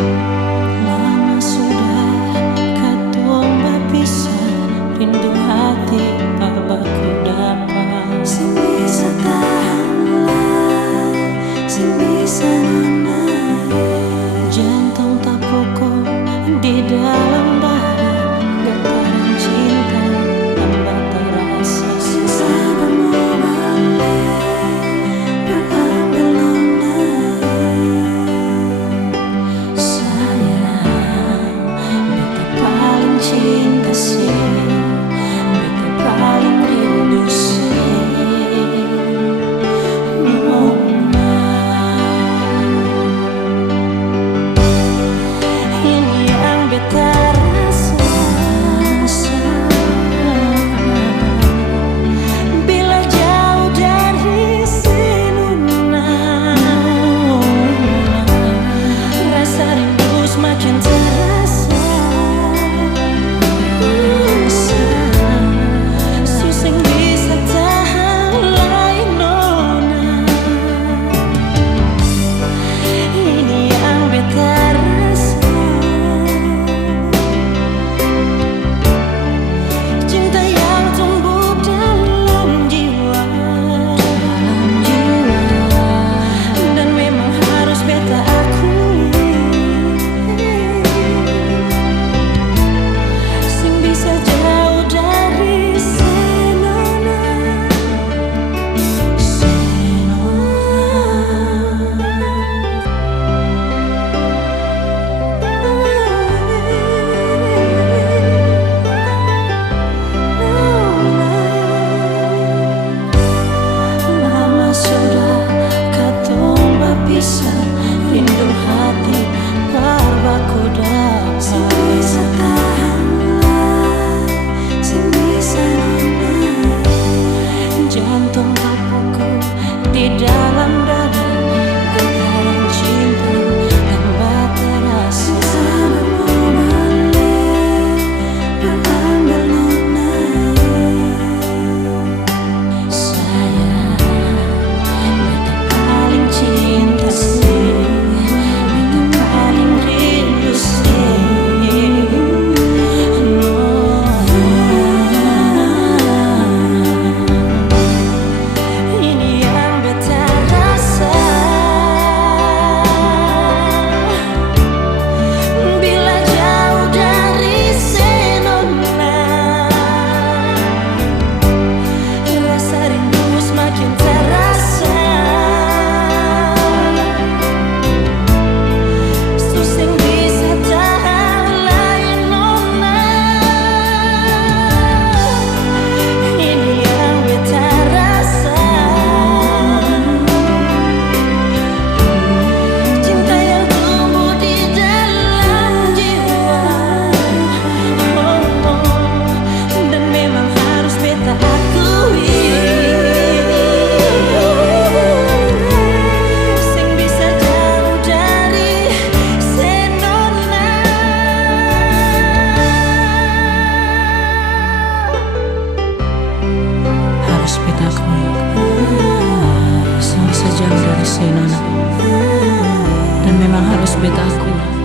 Lama sudah katong berpisah, rindu hati baku dapat. Sing bisa tahanlah, sing bisa nonai. Jantung tak pukul di dalam dada, getaran cinta tambah terasa. Sabarmu balik, berambil nonai. Sayang, beta paling cinta sih, beta paling rindu sih. Nona, ini yang beta rasa. Bila jauh dari Nona, rasa rindu semakin terasa. Susah bisa tahan lain Nona, ini yang beta rasa. Cinta yang tumbuh dalam jiwa, dan memang harus beta akui. Sing bisa jauh dari Nona, lama sudah katong berpisah, rindu hati berbaku dapat. Sing bisa tahanlah, sing bisa nonai. Jantung berpukul di dalam dada, getaran cinta tambah terasa. Sabarmu balik, berambil nonai. Sayang, beta paling cinta sih, beta paling rindu sih. Ini yang beta rasa. Bila jauh dari Nona, rasa rindu semakin terasa. Susah bisa tahan lain Nona, ini yang beta rasa. Cinta yang tumbuh di dalam jiwa, dan memang harus beta akui. Sing bisa jauh dari Nona, harus beta akui. Sing bisa jauh dari Nona, dan memang harus beta akui.